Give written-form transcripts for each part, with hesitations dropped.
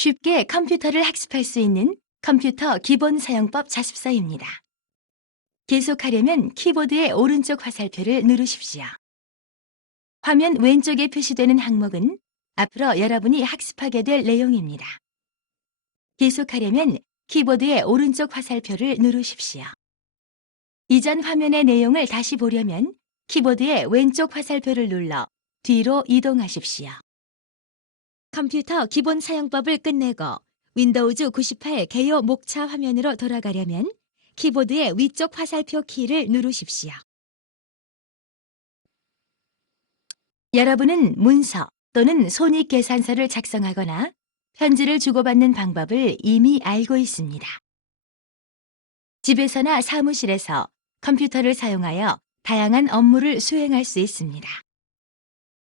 쉽게 컴퓨터를 학습할 수 있는 컴퓨터 기본 사용법 자습서입니다. 계속하려면 키보드의 오른쪽 화살표를 누르십시오. 화면 왼쪽에 표시되는 항목은 앞으로 여러분이 학습하게 될 내용입니다. 계속하려면 키보드의 오른쪽 화살표를 누르십시오. 이전 화면의 내용을 다시 보려면 키보드의 왼쪽 화살표를 눌러 뒤로 이동하십시오. 컴퓨터 기본 사용법을 끝내고 윈도우즈 98 개요 목차 화면으로 돌아가려면 키보드의 위쪽 화살표 키를 누르십시오. 여러분은 문서 또는 손익계산서를 작성하거나 편지를 주고받는 방법을 이미 알고 있습니다. 집에서나 사무실에서 컴퓨터를 사용하여 다양한 업무를 수행할 수 있습니다.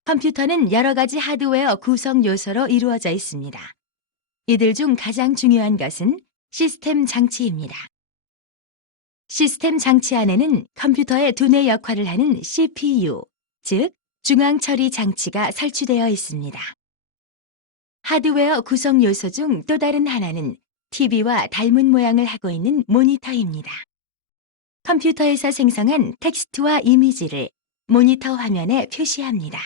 컴퓨터는 여러 가지 하드웨어 구성 요소로 이루어져 있습니다. 이들 중 가장 중요한 것은 시스템 장치입니다. 시스템 장치 안에는 컴퓨터의 두뇌 역할을 하는 CPU, 즉 중앙 처리 장치가 설치되어 있습니다. 하드웨어 구성 요소 중 또 다른 하나는 TV와 닮은 모양을 하고 있는 모니터입니다. 컴퓨터에서 생성한 텍스트와 이미지를 모니터 화면에 표시합니다.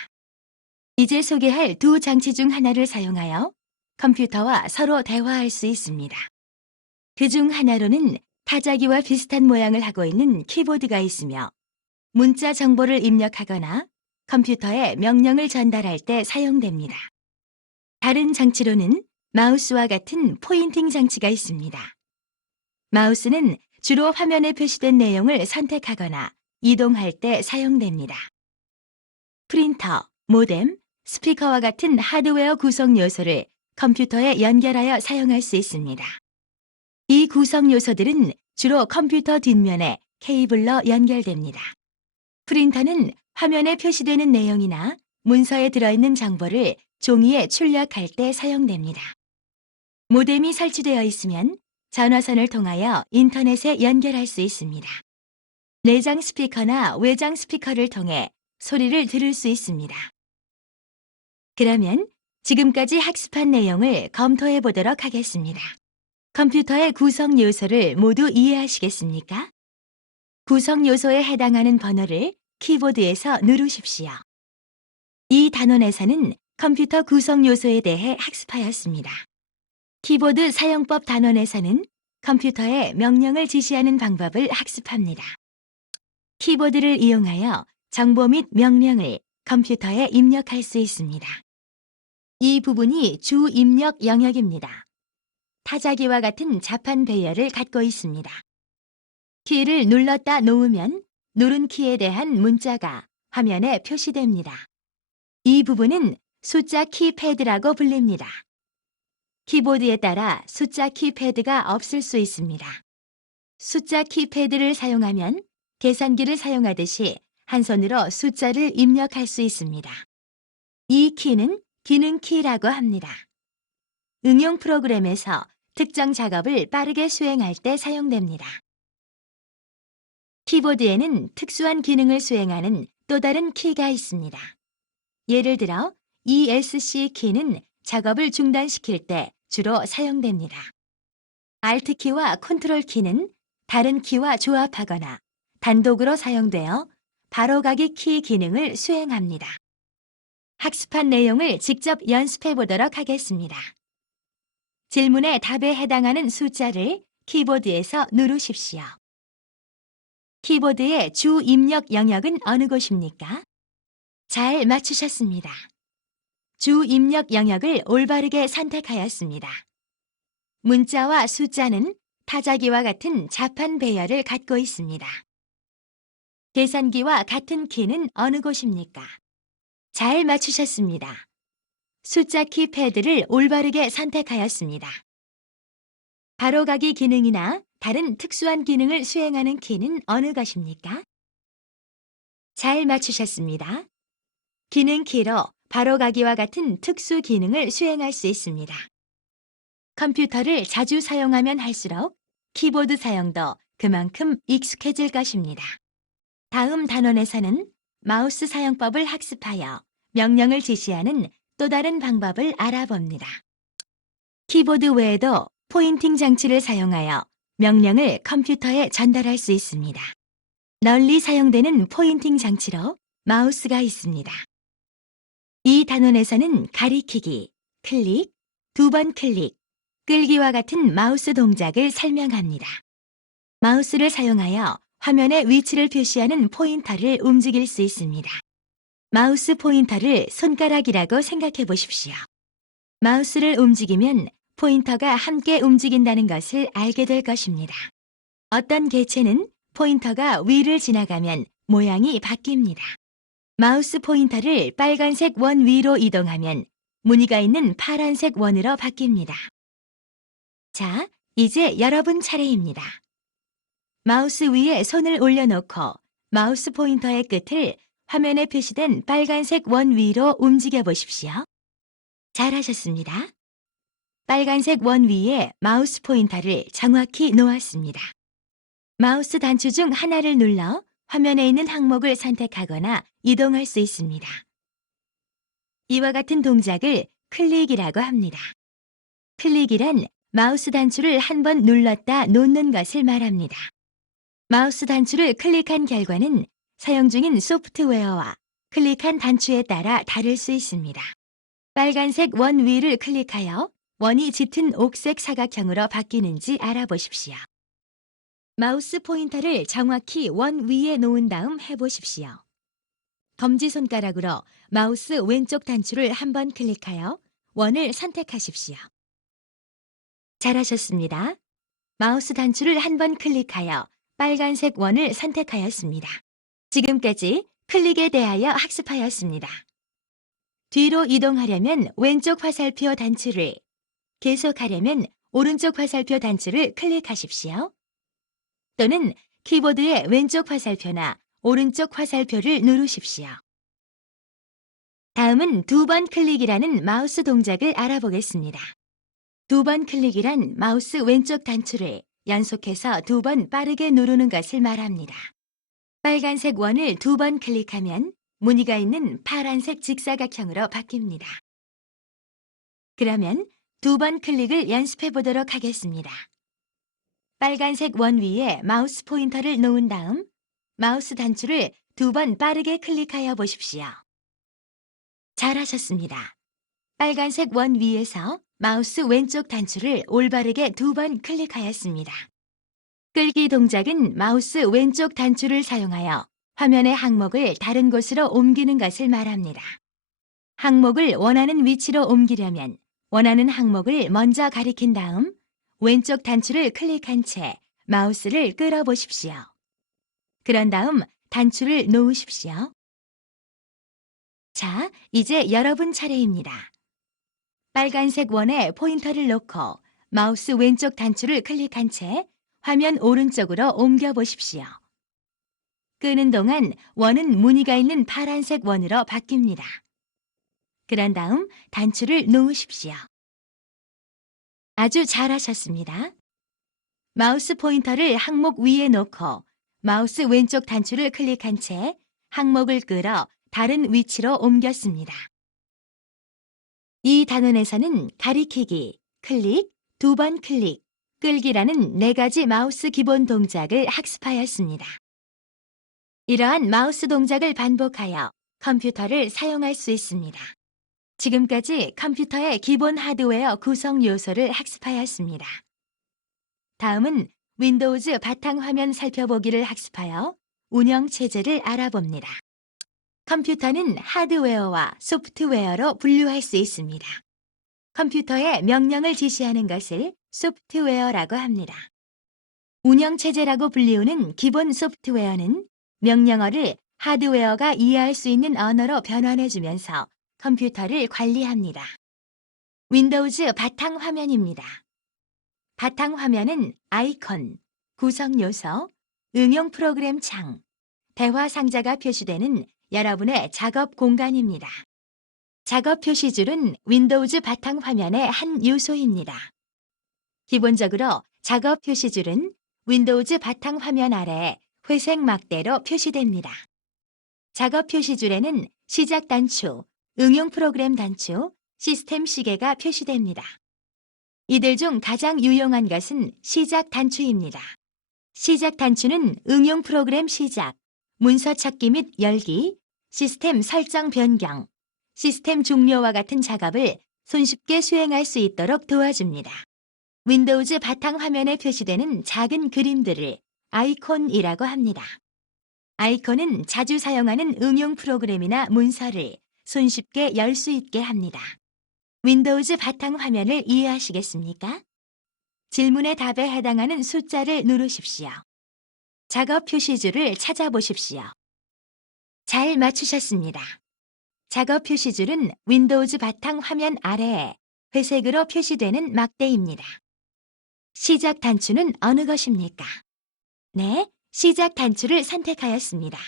이제 소개할 두 장치 중 하나를 사용하여 컴퓨터와 서로 대화할 수 있습니다. 그 중 하나로는 타자기와 비슷한 모양을 하고 있는 키보드가 있으며 문자 정보를 입력하거나 컴퓨터에 명령을 전달할 때 사용됩니다. 다른 장치로는 마우스와 같은 포인팅 장치가 있습니다. 마우스는 주로 화면에 표시된 내용을 선택하거나 이동할 때 사용됩니다. 프린터, 모뎀, 스피커와 같은 하드웨어 구성 요소를 컴퓨터에 연결하여 사용할 수 있습니다. 이 구성 요소들은 주로 컴퓨터 뒷면에 케이블로 연결됩니다. 프린터는 화면에 표시되는 내용이나 문서에 들어있는 정보를 종이에 출력할 때 사용됩니다. 모뎀이 설치되어 있으면 전화선을 통하여 인터넷에 연결할 수 있습니다. 내장 스피커나 외장 스피커를 통해 소리를 들을 수 있습니다. 그러면 지금까지 학습한 내용을 검토해 보도록 하겠습니다. 컴퓨터의 구성 요소를 모두 이해하시겠습니까? 구성 요소에 해당하는 번호를 키보드에서 누르십시오. 이 단원에서는 컴퓨터 구성 요소에 대해 학습하였습니다. 키보드 사용법 단원에서는 컴퓨터에 명령을 지시하는 방법을 학습합니다. 키보드를 이용하여 정보 및 명령을 컴퓨터에 입력할 수 있습니다. 이 부분이 주 입력 영역입니다. 타자기와 같은 자판 배열을 갖고 있습니다. 키를 눌렀다 놓으면 누른 키에 대한 문자가 화면에 표시됩니다. 이 부분은 숫자 키패드라고 불립니다. 키보드에 따라 숫자 키패드가 없을 수 있습니다. 숫자 키패드를 사용하면 계산기를 사용하듯이 한 손으로 숫자를 입력할 수 있습니다. 이 키는 기능 키라고 합니다. 응용 프로그램에서 특정 작업을 빠르게 수행할 때 사용됩니다. 키보드에는 특수한 기능을 수행하는 또 다른 키가 있습니다. 예를 들어 ESC 키는 작업을 중단시킬 때 주로 사용됩니다. Alt 키와 컨트롤 키는 다른 키와 조합하거나 단독으로 사용되어 바로가기 키 기능을 수행합니다. 학습한 내용을 직접 연습해 보도록 하겠습니다. 질문의 답에 해당하는 숫자를 키보드에서 누르십시오. 키보드의 주 입력 영역은 어느 곳입니까? 잘 맞추셨습니다. 주 입력 영역을 올바르게 선택하였습니다. 문자와 숫자는 타자기와 같은 자판 배열을 갖고 있습니다. 계산기와 같은 키는 어느 곳입니까? 잘 맞추셨습니다. 숫자 키패드를 올바르게 선택하였습니다. 바로가기 기능이나 다른 특수한 기능을 수행하는 키는 어느 것입니까? 잘 맞추셨습니다. 기능 키로 바로가기와 같은 특수 기능을 수행할 수 있습니다. 컴퓨터를 자주 사용하면 할수록 키보드 사용도 그만큼 익숙해질 것입니다. 다음 단원에서는 마우스 사용법을 학습하여 명령을 지시하는 또 다른 방법을 알아봅니다. 키보드 외에도 포인팅 장치를 사용하여 명령을 컴퓨터에 전달할 수 있습니다. 널리 사용되는 포인팅 장치로 마우스가 있습니다. 이 단원에서는 가리키기, 클릭, 두 번 클릭, 끌기와 같은 마우스 동작을 설명합니다. 마우스를 사용하여 화면의 위치를 표시하는 포인터를 움직일 수 있습니다. 마우스 포인터를 손가락이라고 생각해 보십시오. 마우스를 움직이면 포인터가 함께 움직인다는 것을 알게 될 것입니다. 어떤 개체는 포인터가 위를 지나가면 모양이 바뀝니다. 마우스 포인터를 빨간색 원 위로 이동하면 무늬가 있는 파란색 원으로 바뀝니다. 자, 이제 여러분 차례입니다. 마우스 위에 손을 올려놓고 마우스 포인터의 끝을 화면에 표시된 빨간색 원 위로 움직여 보십시오. 잘하셨습니다. 빨간색 원 위에 마우스 포인터를 정확히 놓았습니다. 마우스 단추 중 하나를 눌러 화면에 있는 항목을 선택하거나 이동할 수 있습니다. 이와 같은 동작을 클릭이라고 합니다. 클릭이란 마우스 단추를 한 번 눌렀다 놓는 것을 말합니다. 마우스 단추를 클릭한 결과는 사용 중인 소프트웨어와 클릭한 단추에 따라 다를 수 있습니다. 빨간색 원 위를 클릭하여 원이 짙은 옥색 사각형으로 바뀌는지 알아보십시오. 마우스 포인터를 정확히 원 위에 놓은 다음 해보십시오. 검지손가락으로 마우스 왼쪽 단추를 한 번 클릭하여 원을 선택하십시오. 잘하셨습니다. 마우스 단추를 한 번 클릭하여 빨간색 원을 선택하였습니다. 지금까지 클릭에 대하여 학습하였습니다. 뒤로 이동하려면 왼쪽 화살표 단추를, 계속하려면 오른쪽 화살표 단추를 클릭하십시오. 또는 키보드의 왼쪽 화살표나 오른쪽 화살표를 누르십시오. 다음은 두 번 클릭이라는 마우스 동작을 알아보겠습니다. 두 번 클릭이란 마우스 왼쪽 단추를 연속해서 두 번 빠르게 누르는 것을 말합니다. 빨간색 원을 두 번 클릭하면 무늬가 있는 파란색 직사각형으로 바뀝니다. 그러면 두 번 클릭을 연습해 보도록 하겠습니다. 빨간색 원 위에 마우스 포인터를 놓은 다음 마우스 단추를 두 번 빠르게 클릭하여 보십시오. 잘하셨습니다. 빨간색 원 위에서 마우스 왼쪽 단추를 올바르게 두 번 클릭하였습니다. 끌기 동작은 마우스 왼쪽 단추를 사용하여 화면의 항목을 다른 곳으로 옮기는 것을 말합니다. 항목을 원하는 위치로 옮기려면 원하는 항목을 먼저 가리킨 다음 왼쪽 단추를 클릭한 채 마우스를 끌어보십시오. 그런 다음 단추를 놓으십시오. 자, 이제 여러분 차례입니다. 빨간색 원에 포인터를 놓고 마우스 왼쪽 단추를 클릭한 채 화면 오른쪽으로 옮겨 보십시오. 끄는 동안 원은 무늬가 있는 파란색 원으로 바뀝니다. 그런 다음 단추를 놓으십시오. 아주 잘하셨습니다. 마우스 포인터를 항목 위에 놓고 마우스 왼쪽 단추를 클릭한 채 항목을 끌어 다른 위치로 옮겼습니다. 이 단원에서는 가리키기, 클릭, 두 번 클릭, 끌기라는 네 가지 마우스 기본 동작을 학습하였습니다. 이러한 마우스 동작을 반복하여 컴퓨터를 사용할 수 있습니다. 지금까지 컴퓨터의 기본 하드웨어 구성 요소를 학습하였습니다. 다음은 윈도우즈 바탕화면 살펴보기를 학습하여 운영 체제를 알아봅니다. 컴퓨터는 하드웨어와 소프트웨어로 분류할 수 있습니다. 컴퓨터에 명령을 지시하는 것을 소프트웨어라고 합니다. 운영체제라고 불리우는 기본 소프트웨어는 명령어를 하드웨어가 이해할 수 있는 언어로 변환해주면서 컴퓨터를 관리합니다. 윈도우즈 바탕화면입니다. 바탕화면은 아이콘, 구성요소, 응용 프로그램 창, 대화 상자가 표시되는 여러분의 작업 공간입니다. 작업 표시줄은 윈도우즈 바탕화면의 한 요소입니다. 기본적으로 작업 표시줄은 윈도우즈 바탕화면 아래에 회색 막대로 표시됩니다. 작업 표시줄에는 시작 단추, 응용 프로그램 단추, 시스템 시계가 표시됩니다. 이들 중 가장 유용한 것은 시작 단추입니다. 시작 단추는 응용 프로그램 시작, 문서 찾기 및 열기, 시스템 설정 변경, 시스템 종료와 같은 작업을 손쉽게 수행할 수 있도록 도와줍니다. 윈도우즈 바탕화면에 표시되는 작은 그림들을 아이콘이라고 합니다. 아이콘은 자주 사용하는 응용 프로그램이나 문서를 손쉽게 열 수 있게 합니다. 윈도우즈 바탕화면을 이해하시겠습니까? 질문의 답에 해당하는 숫자를 누르십시오. 작업 표시줄을 찾아보십시오. 잘 맞추셨습니다. 작업 표시줄은 윈도우즈 바탕화면 아래에 회색으로 표시되는 막대입니다. 시작 단추는 어느 것입니까? 네, 시작 단추를 선택하였습니다.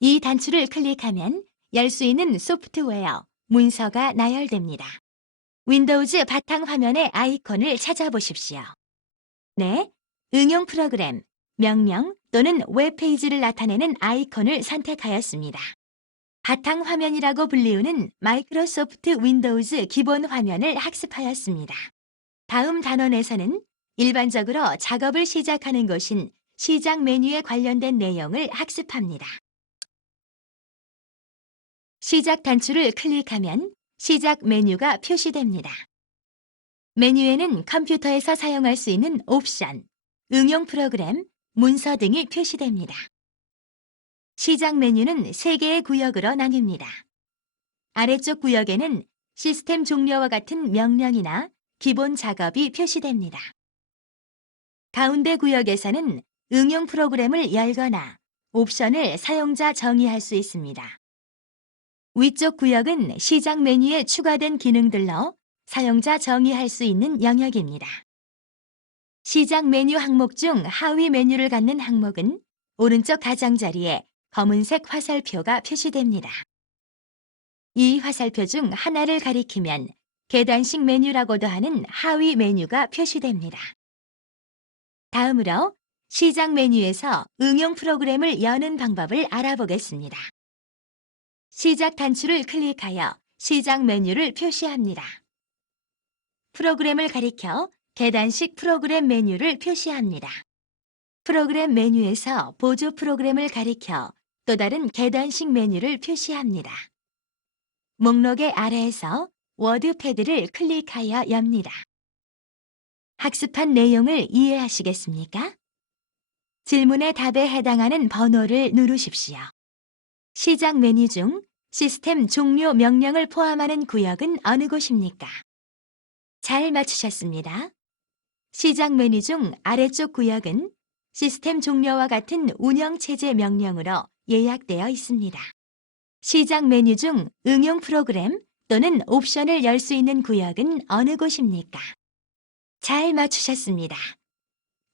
이 단추를 클릭하면 열 수 있는 소프트웨어, 문서가 나열됩니다. 윈도우즈 바탕화면의 아이콘을 찾아보십시오. 네, 응용 프로그램, 명령 또는 웹페이지를 나타내는 아이콘을 선택하였습니다. 바탕화면이라고 불리우는 마이크로소프트 윈도우즈 기본 화면을 학습하였습니다. 다음 단원에서는 일반적으로 작업을 시작하는 곳인 시작 메뉴에 관련된 내용을 학습합니다. 시작 단추를 클릭하면 시작 메뉴가 표시됩니다. 메뉴에는 컴퓨터에서 사용할 수 있는 옵션, 응용 프로그램, 문서 등이 표시됩니다. 시작 메뉴는 3개의 구역으로 나뉩니다. 아래쪽 구역에는 시스템 종료와 같은 명령이나 기본 작업이 표시됩니다. 가운데 구역에서는 응용 프로그램을 열거나 옵션을 사용자 정의할 수 있습니다. 위쪽 구역은 시작 메뉴에 추가된 기능들로 사용자 정의할 수 있는 영역입니다. 시작 메뉴 항목 중 하위 메뉴를 갖는 항목은 오른쪽 가장자리에 검은색 화살표가 표시됩니다. 이 화살표 중 하나를 가리키면 계단식 메뉴라고도 하는 하위 메뉴가 표시됩니다. 다음으로 시작 메뉴에서 응용 프로그램을 여는 방법을 알아보겠습니다. 시작 단추를 클릭하여 시작 메뉴를 표시합니다. 프로그램을 가리켜 계단식 프로그램 메뉴를 표시합니다. 프로그램 메뉴에서 보조 프로그램을 가리켜 또 다른 계단식 메뉴를 표시합니다. 목록의 아래에서 워드 패드를 클릭하여 엽니다. 학습한 내용을 이해하시겠습니까? 질문의 답에 해당하는 번호를 누르십시오. 시작 메뉴 중 시스템 종료 명령을 포함하는 구역은 어느 곳입니까? 잘 맞추셨습니다. 시작 메뉴 중 아래쪽 구역은 시스템 종료와 같은 운영체제 명령으로 예약되어 있습니다. 시작 메뉴 중 응용 프로그램 또는 옵션을 열 수 있는 구역은 어느 곳입니까? 잘 맞추셨습니다.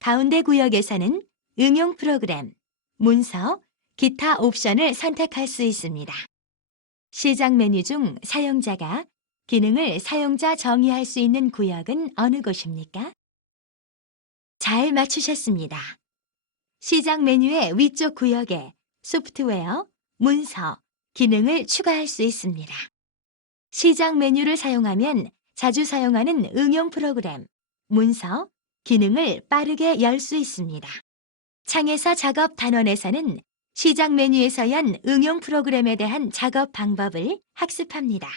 가운데 구역에서는 응용 프로그램, 문서, 기타 옵션을 선택할 수 있습니다. 시작 메뉴 중 사용자가 기능을 사용자 정의할 수 있는 구역은 어느 곳입니까? 잘 맞추셨습니다. 시작 메뉴의 위쪽 구역에 소프트웨어, 문서, 기능을 추가할 수 있습니다. 시작 메뉴를 사용하면 자주 사용하는 응용 프로그램, 문서, 기능을 빠르게 열 수 있습니다. 창에서 작업 단원에서는 시작 메뉴에서 연 응용 프로그램에 대한 작업 방법을 학습합니다.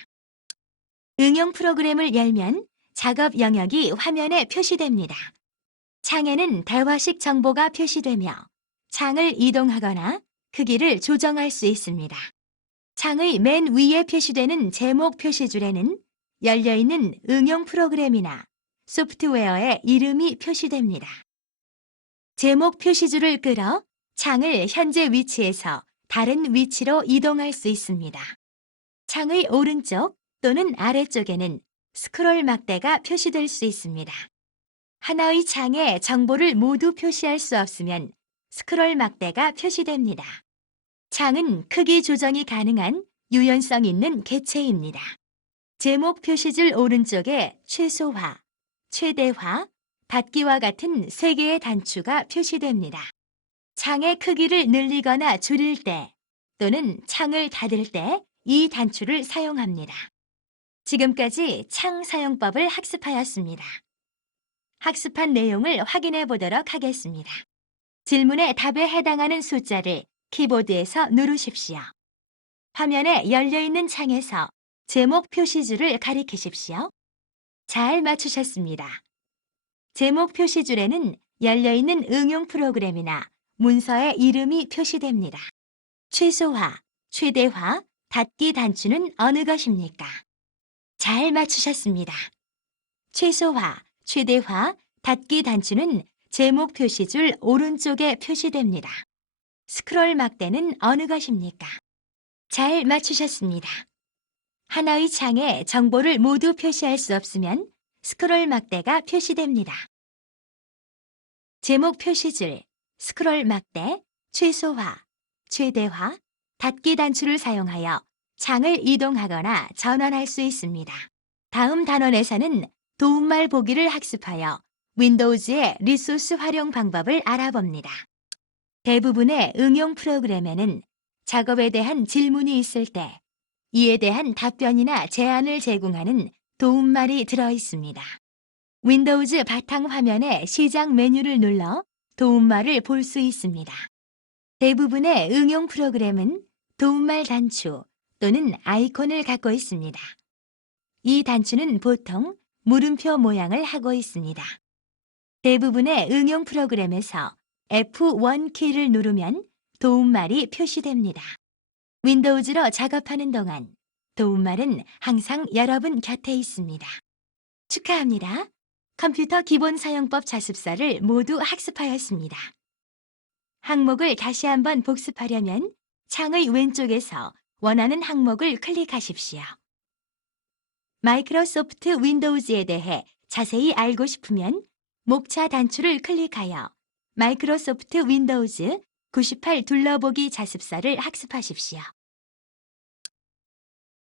응용 프로그램을 열면 작업 영역이 화면에 표시됩니다. 창에는 대화식 정보가 표시되며 창을 이동하거나 크기를 조정할 수 있습니다. 창의 맨 위에 표시되는 제목 표시줄에는 열려있는 응용 프로그램이나 소프트웨어의 이름이 표시됩니다. 제목 표시줄을 끌어 창을 현재 위치에서 다른 위치로 이동할 수 있습니다. 창의 오른쪽 또는 아래쪽에는 스크롤 막대가 표시될 수 있습니다. 하나의 창에 정보를 모두 표시할 수 없으면 스크롤 막대가 표시됩니다. 창은 크기 조정이 가능한 유연성 있는 객체입니다. 제목 표시줄 오른쪽에 최소화, 최대화, 닫기와 같은 3개의 단추가 표시됩니다. 창의 크기를 늘리거나 줄일 때 또는 창을 닫을 때 이 단추를 사용합니다. 지금까지 창 사용법을 학습하였습니다. 학습한 내용을 확인해 보도록 하겠습니다. 질문의 답에 해당하는 숫자를 키보드에서 누르십시오. 화면에 열려있는 창에서 제목 표시줄을 가리키십시오. 잘 맞추셨습니다. 제목 표시줄에는 열려있는 응용 프로그램이나 문서의 이름이 표시됩니다. 최소화, 최대화, 닫기 단추는 어느 것입니까? 잘 맞추셨습니다. 최소화, 최대화, 닫기 단추는 제목 표시줄 오른쪽에 표시됩니다. 스크롤 막대는 어느 것입니까? 잘 맞추셨습니다. 하나의 창에 정보를 모두 표시할 수 없으면 스크롤 막대가 표시됩니다. 제목 표시줄, 스크롤 막대, 최소화, 최대화, 닫기 단추를 사용하여 창을 이동하거나 전환할 수 있습니다. 다음 단원에서는 도움말 보기를 학습하여 윈도우즈의 리소스 활용 방법을 알아봅니다. 대부분의 응용 프로그램에는 작업에 대한 질문이 있을 때 이에 대한 답변이나 제안을 제공하는 도움말이 들어 있습니다. 윈도우즈 바탕 화면의 시작 메뉴를 눌러 도움말을 볼 수 있습니다. 대부분의 응용 프로그램은 도움말 단추 또는 아이콘을 갖고 있습니다. 이 단추는 보통 물음표 모양을 하고 있습니다. 대부분의 응용 프로그램에서 F1 키를 누르면 도움말이 표시됩니다. 윈도우즈로 작업하는 동안 도움말은 항상 여러분 곁에 있습니다. 축하합니다. 컴퓨터 기본 사용법 자습서를 모두 학습하였습니다. 항목을 다시 한번 복습하려면 창의 왼쪽에서 원하는 항목을 클릭하십시오. 마이크로소프트 윈도우즈에 대해 자세히 알고 싶으면 목차 단추를 클릭하여 마이크로소프트 윈도우즈 98 둘러보기 자습서를 학습하십시오.